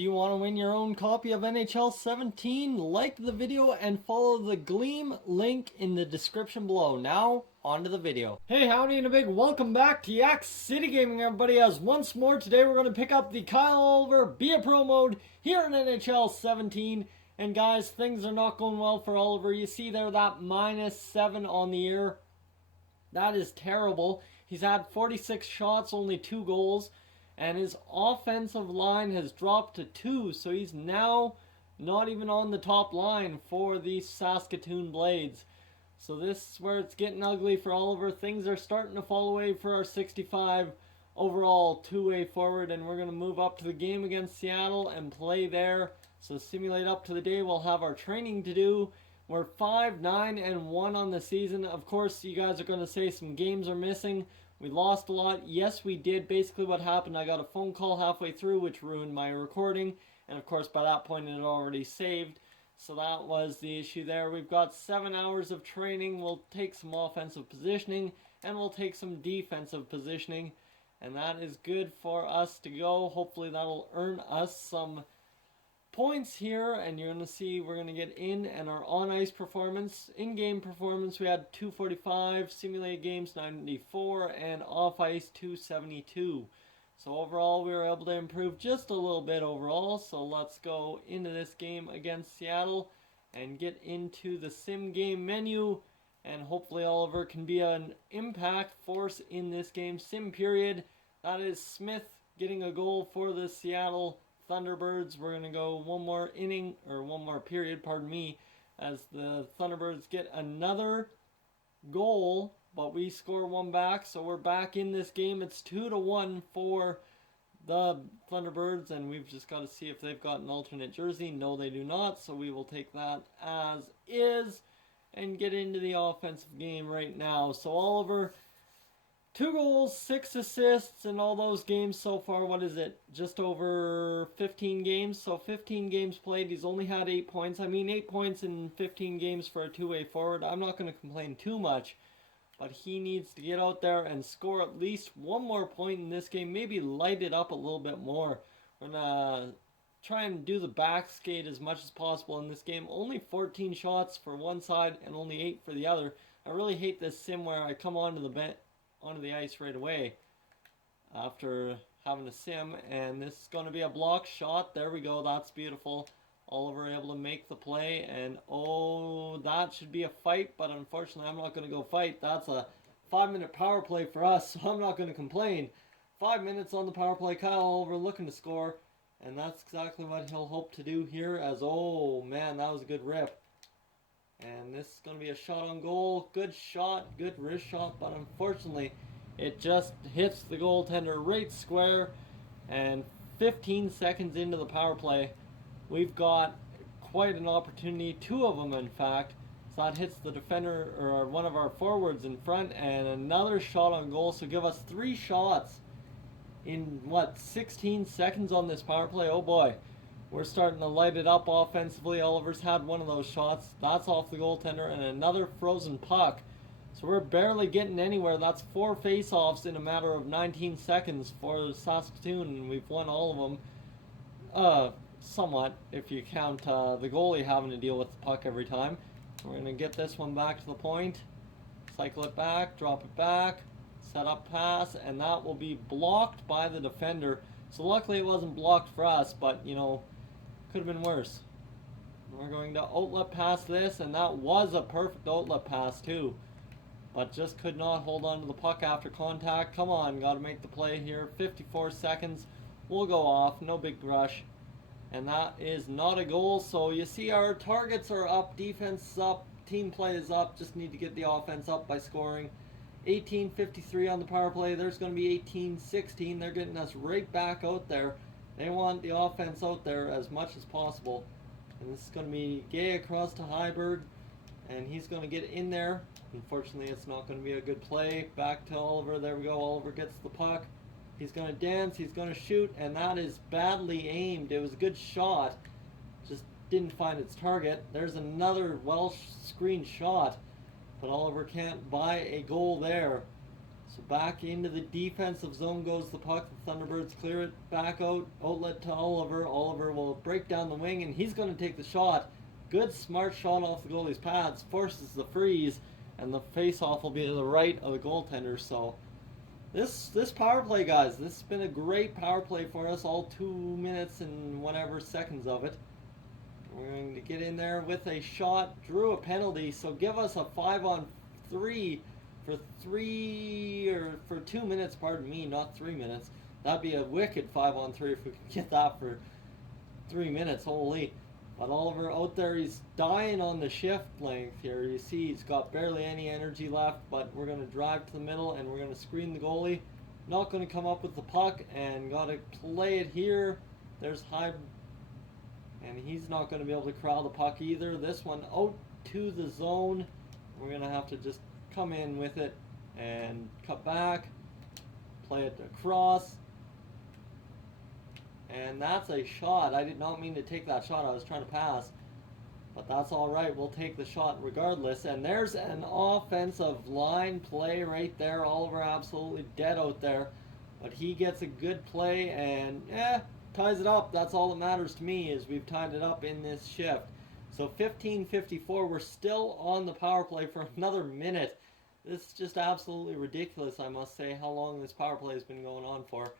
Do you want to win your own copy of NHL 17? Like the video and follow the Gleam link in the description below. Now, on to the video. Hey, howdy and a big welcome back to Yak City Gaming, everybody. As once more, today we're going to pick up the Kyle Oliver Be a Pro mode here in NHL 17. And guys, things are not going well for Oliver. You see there that -7 on the year. That is terrible. He's had 46 shots, only 2 goals. And his offensive line has dropped to 2, so he's now not even on the top line for the Saskatoon Blades. So this is where it's getting ugly for Oliver. Things are starting to fall away for our 65 overall two-way forward, and we're going to move up to the game against Seattle and play there. So simulate up to the day. We'll have our training to do. We're 5-9-1 on the season. Of course, you guys are going to say some games are missing. We lost a lot. Yes, we did. Basically what happened, I got a phone call halfway through, which ruined my recording. And of course, by that point, it had already saved. So that was the issue there. We've got 7 hours of training. We'll take some offensive positioning, and we'll take some defensive positioning. And that is good for us to go. Hopefully that'll earn us some points here, and you're going to see we're going to get in and our on-ice performance. In-game performance, we had 245, simulated games 94, and off-ice 272. So overall, we were able to improve just a little bit overall. So let's go into this game against Seattle and get into the sim game menu, and hopefully Oliver can be an impact force in this game. Sim period, that is Smith getting a goal for the Seattle Thunderbirds. We're going to go one more inning, or one more period, pardon me, as the Thunderbirds get another goal, but we score one back, so we're back in this game. It's 2-1 for the Thunderbirds, and we've just got to see if they've got an alternate jersey. No, they do not, so we will take that as is and get into the offensive game right now. So Oliver, 2 goals, 6 assists in all those games so far. What is it? Just over 15 games. So 15 games played. He's only had 8 points. I mean, 8 points in 15 games for a two-way forward. I'm not going to complain too much. But he needs to get out there and score at least one more point in this game. Maybe light it up a little bit more. We're going to try and do the back skate as much as possible in this game. Only 14 shots for one side and only 8 for the other. I really hate this sim where I come onto the ice right away after having a sim, and this is going to be a block shot. There we go. That's beautiful. Oliver able to make the play, and oh, that should be a fight, but unfortunately I'm not going to go fight. That's a 5-minute power play for us, so I'm not going to complain. 5 minutes on the power play. Kyle Oliver looking to score, and that's exactly what he'll hope to do here, as oh man, that was a good rip. And this is going to be a shot on goal. Good shot, good wrist shot, but unfortunately it just hits the goaltender right square. And 15 seconds into the power play, we've got quite an opportunity, 2 of them in fact. So that hits the defender, or one of our forwards in front, and another shot on goal. So give us 3 shots in, what, 16 seconds on this power play? Oh boy. We're starting to light it up offensively. Oliver's had one of those shots. That's off the goaltender, and another frozen puck. So we're barely getting anywhere. That's 4 face-offs in a matter of 19 seconds for Saskatoon, and we've won all of them. Somewhat, if you count the goalie having to deal with the puck every time. We're going to get this one back to the point. Cycle it back, drop it back, set up pass, and that will be blocked by the defender. So luckily it wasn't blocked for us, but, you know, could have been worse. We're going to outlet pass this, and that was a perfect outlet pass too. But just could not hold on to the puck after contact. Come on, got to make the play here. 54 seconds. We'll go off. No big rush. And that is not a goal. So you see our targets are up, defense is up, team play is up. Just need to get the offense up by scoring. 18:53 on the power play. There's going to be 18:16. They're getting us right back out there. They want the offense out there as much as possible. And this is going to be Gay across to Heiberg, and he's going to get in there. Unfortunately, it's not going to be a good play. Back to Oliver. There we go. Oliver gets the puck. He's going to dance. He's going to shoot, and that is badly aimed. It was a good shot. Just didn't find its target. There's another well screened shot, but Oliver can't buy a goal there. So back into the defensive zone goes the puck. The Thunderbirds clear it back out. Outlet to Oliver. Oliver will break down the wing, and he's going to take the shot. Good, smart shot off the goalie's pads. Forces the freeze, and the face-off will be to the right of the goaltender. So this power play, guys, this has been a great power play for us. All 2 minutes and whatever seconds of it. We're going to get in there with a shot. Drew a penalty, so give us a 5-on-3 for 2 minutes, pardon me, not 3 minutes. That'd be a wicked 5-on-3 if we could get that for 3 minutes, holy. But Oliver out there, he's dying on the shift length here. You see he's got barely any energy left, but we're going to drive to the middle and we're going to screen the goalie. Not going to come up with the puck and got to play it here. There's high, and he's not going to be able to corral the puck either. This one out to the zone. We're going to have to just come in with it and cut back, play it across, and that's a shot. I did not mean to take that shot. I was trying to pass, but that's all right. We'll take the shot regardless. And there's an offensive line play right there. Oliver absolutely dead out there, but he gets a good play and ties it up. That's all that matters to me, is we've tied it up in this shift. So 15:54, we're still on the power play for another minute. This is just absolutely ridiculous, I must say, how long this power play has been going on for.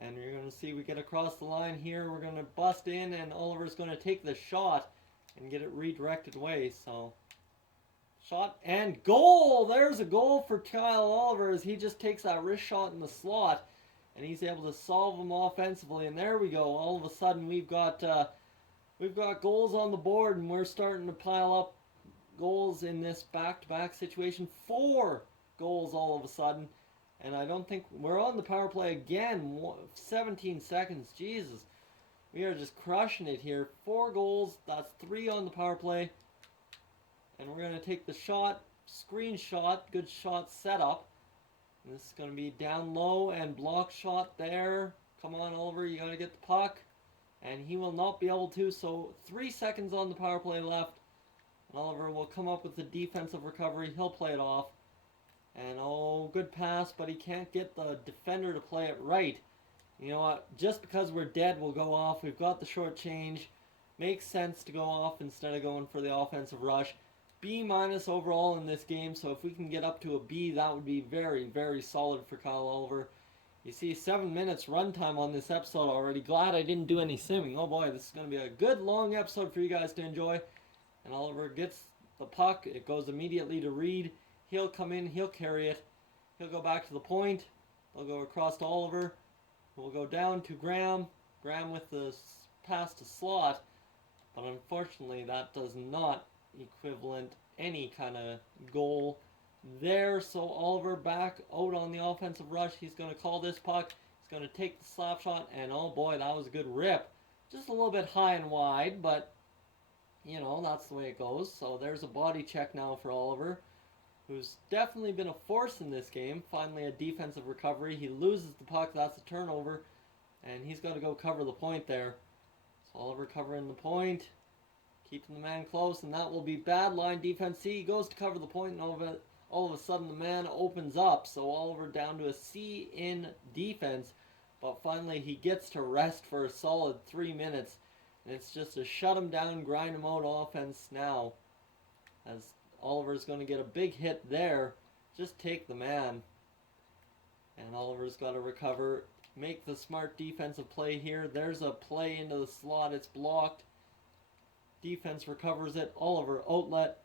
And you're going to see we get across the line here. We're going to bust in, and Oliver's going to take the shot and get it redirected away. So, shot and goal! There's a goal for Kyle Oliver as he just takes that wrist shot in the slot, and he's able to solve them offensively. And there we go. All of a sudden, we've got goals on the board, and we're starting to pile up goals in this back-to-back situation. 4 goals all of a sudden, and I don't think we're on the power play again. 17 seconds, Jesus, we are just crushing it here. 4 goals, that's 3 on the power play, and we're going to take the shot, screenshot, good shot setup. And this is going to be down low and block shot there. Come on, Oliver, you got to get the puck, and he will not be able to. So 3 seconds on the power play left. Oliver will come up with the defensive recovery. He'll play it off. And oh, good pass, but he can't get the defender to play it right. You know what? Just because we're dead, we'll go off. We've got the short change. Makes sense to go off instead of going for the offensive rush. B- overall in this game, so if we can get up to a B, that would be very, very solid for Kyle Oliver. You see 7 minutes runtime on this episode already. Glad I didn't do any simming. Oh boy, this is going to be a good long episode for you guys to enjoy. And Oliver gets the puck. It goes immediately to Reed. He'll come in. He'll carry it. He'll go back to the point. They'll go across to Oliver. We'll go down to Graham. Graham with the pass to Slot. But unfortunately, that does not equivalent any kind of goal there. So Oliver back out on the offensive rush. He's going to call this puck. He's going to take the slap shot. And oh boy, that was a good rip. Just a little bit high and wide, but you know, that's the way it goes. So there's a body check now for Oliver, who's definitely been a force in this game. Finally a defensive recovery. He loses the puck. That's a turnover. And he's got to go cover the point there. So Oliver covering the point, keeping the man close, and that will be bad line defense. See, he goes to cover the point, and all of a sudden the man opens up. So Oliver down to a C in defense. But finally he gets to rest for a solid 3 minutes. And it's just a shut him down, grind him out offense now. As Oliver's going to get a big hit there. Just take the man. And Oliver's got to recover. Make the smart defensive play here. There's a play into the slot. It's blocked. Defense recovers it. Oliver outlet.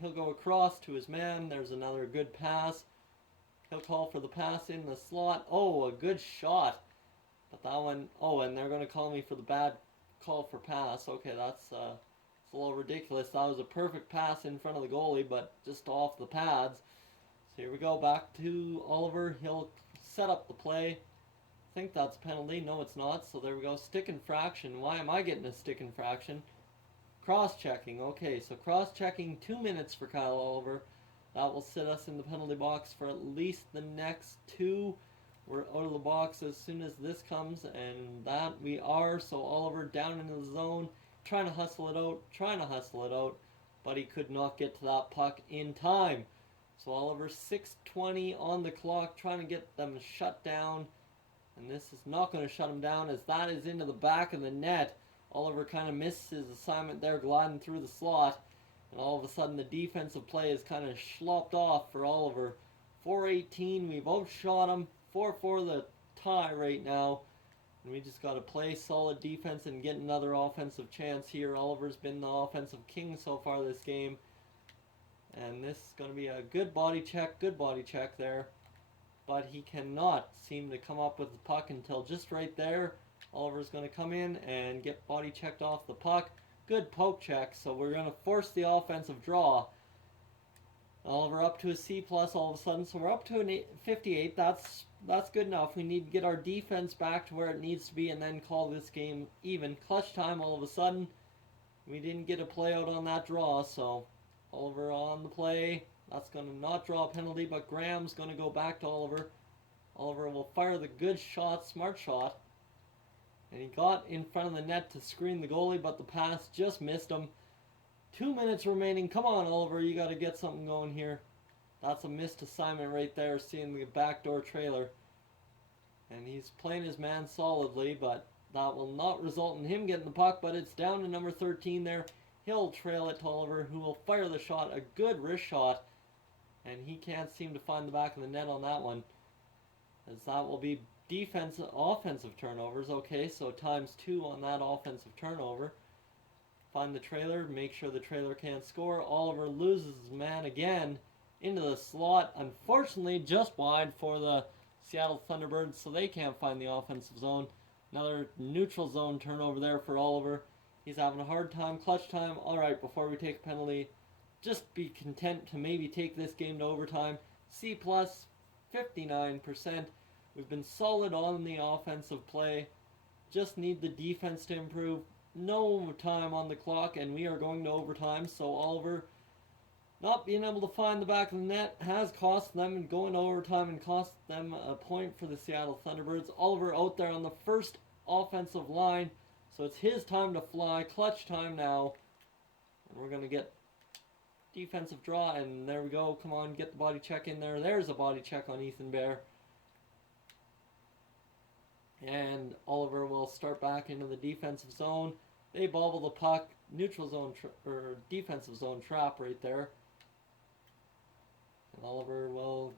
He'll go across to his man. There's another good pass. He'll call for the pass in the slot. Oh, a good shot. But that one, oh, and they're going to call me for the bad call for pass. Okay, it's a little ridiculous. That was a perfect pass in front of the goalie, but just off the pads. So here we go, back to Oliver. He'll set up the play. I think that's a penalty. No, it's not. So there we go. Stick infraction. Why am I getting a stick infraction? Cross-checking. Okay, so cross-checking 2 minutes for Kyle Oliver. That will sit us in the penalty box for at least the next 2. We're out of the box as soon as this comes, and that we are. So Oliver down into the zone, trying to hustle it out, but he could not get to that puck in time. So Oliver, 6:20 on the clock, trying to get them shut down. And this is not going to shut him down, as that is into the back of the net. Oliver kind of missed his assignment there, gliding through the slot. And all of a sudden the defensive play is kind of slopped off for Oliver. 4:18, we've outshot him. 4-4 the tie right now. And we just got to play solid defense and get another offensive chance here. Oliver's been the offensive king so far this game. And this is going to be a good body check there. But he cannot seem to come up with the puck until just right there. Oliver's going to come in and get body checked off the puck. Good poke check, so we're going to force the offensive draw. Oliver up to a C+ all of a sudden, so we're up to an 58. That's good enough. We need to get our defense back to where it needs to be and then call this game even. Clutch time all of a sudden. We didn't get a play out on that draw, so Oliver on the play. That's going to not draw a penalty, but Graham's going to go back to Oliver. Oliver will fire the good shot, smart shot. And he got in front of the net to screen the goalie, but the pass just missed him. 2 minutes remaining. Come on, Oliver, you got to get something going here. That's a missed assignment right there, seeing the backdoor trailer. And he's playing his man solidly, but that will not result in him getting the puck, but it's down to number 13 there. He'll trail it to Oliver, who will fire the shot, a good wrist shot. And he can't seem to find the back of the net on that one, as that will be offensive turnovers. Okay, so ×2 on that offensive turnover. Find the trailer, make sure the trailer can't score. Oliver loses his man again into the slot. Unfortunately, just wide for the Seattle Thunderbirds, so they can't find the offensive zone. Another neutral zone turnover there for Oliver. He's having a hard time. Clutch time. All right, before we take a penalty, just be content to maybe take this game to overtime. C+, 59%. We've been solid on the offensive play. Just need the defense to improve. No time on the clock, and we are going to overtime. So Oliver not being able to find the back of the net has cost them, and going to overtime and cost them a point for the Seattle Thunderbirds. Oliver out there on the first offensive line, so it's his time to fly. Clutch time now, and we're going to get defensive draw, and there we go. Come on, get the body check in there. There's a body check on Ethan Bear. And Oliver will start back into the defensive zone. They bobble the puck. Neutral zone or defensive zone trap right there. And Oliver will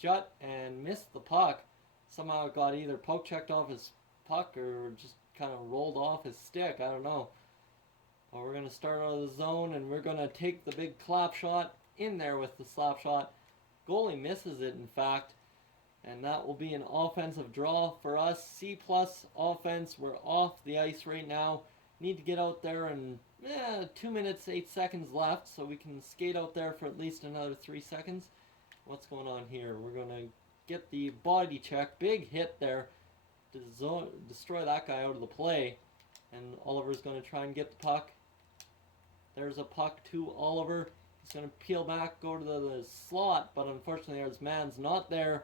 jut and miss the puck. Somehow it got either poke checked off his puck or just kind of rolled off his stick. I don't know. Well, we're going to start out of the zone, and we're going to take the big clap shot in there with the slap shot. Goalie misses it, in fact. And that will be an offensive draw for us. C+ offense. We're off the ice right now. Need to get out there, and 2 minutes, 8 seconds left, so we can skate out there for at least another 3 seconds. What's going on here? We're going to get the body check. Big hit there to destroy that guy out of the play. And Oliver's going to try and get the puck. There's a puck to Oliver. He's going to peel back, go to the slot, but unfortunately his man's not there.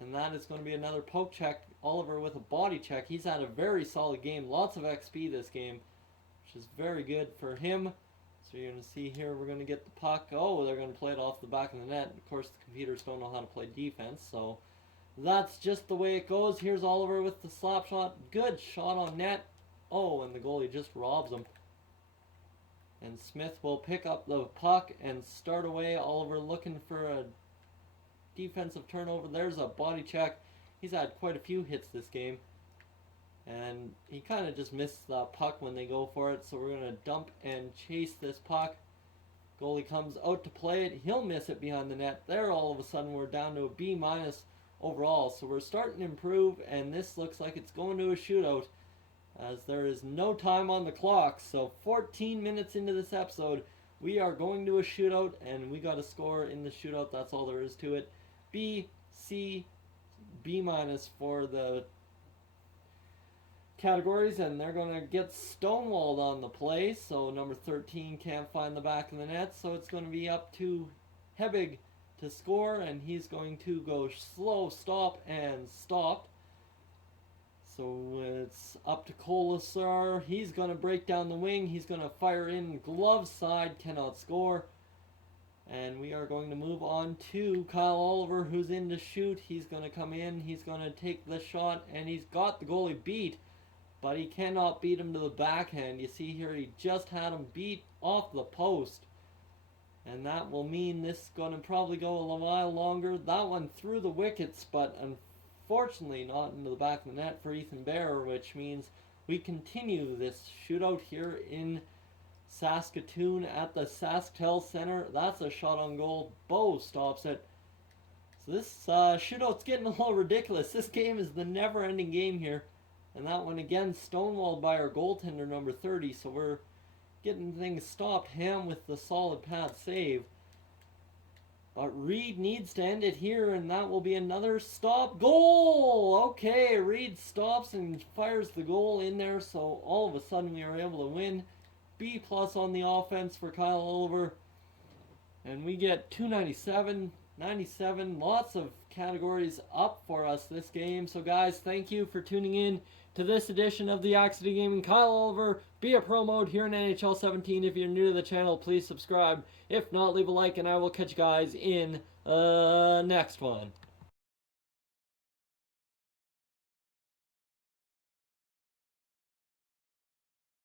And that is going to be another poke check. Oliver with a body check. He's had a very solid game. Lots of XP this game, which is very good for him. So you're going to see here, we're going to get the puck. Oh, they're going to play it off the back of the net. Of course, the computers don't know how to play defense, so that's just the way it goes. Here's Oliver with the slap shot. Good shot on net. Oh, and the goalie just robs him. And Smith will pick up the puck and start away. Oliver looking for a defensive turnover. There's a body check. He's had quite a few hits this game, and he kind of just missed the puck when they go for it, so we're going to dump and chase this puck. Goalie comes out to play it. He'll miss it behind the net. There, all of a sudden, we're down to a B- overall, so we're starting to improve, and this looks like it's going to a shootout, as there is no time on the clock. So 14 minutes into this episode, we are going to a shootout, and we got to score in the shootout. That's all there is to it. B, C, B- for the categories, and they're going to get stonewalled on the play, so number 13 can't find the back of the net, so it's going to be up to Hebig to score, and he's going to go slow, stop, and stop. So it's up to Colasar. He's going to break down the wing. He's going to fire in glove side, cannot score. And we are going to move on to Kyle Oliver, who's in to shoot. He's going to come in, he's going to take the shot, and he's got the goalie beat, but he cannot beat him to the backhand. You see here, he just had him beat off the post. And that will mean this is going to probably go a while longer. That one through the wickets, but unfortunately not into the back of the net for Ethan Bear, which means we continue this shootout here in Saskatoon at the SaskTel Center. That's a shot on goal. Bo stops it. So this shootout's getting a little ridiculous. This game is the never-ending game here. And that one again stonewalled by our goaltender number 30. So we're getting things stopped. Ham with the solid pad save. But Reed needs to end it here, and that will be another stop goal. Okay, Reed stops and fires the goal in there. So all of a sudden we are able to win. B+ on the offense for Kyle Oliver. And we get 297, 97, lots of categories up for us this game. So guys, thank you for tuning in to this edition of the Yak City Gaming. Kyle Oliver, be a pro mode here in NHL 17. If you're new to the channel, please subscribe. If not, leave a like, and I will catch you guys in next one.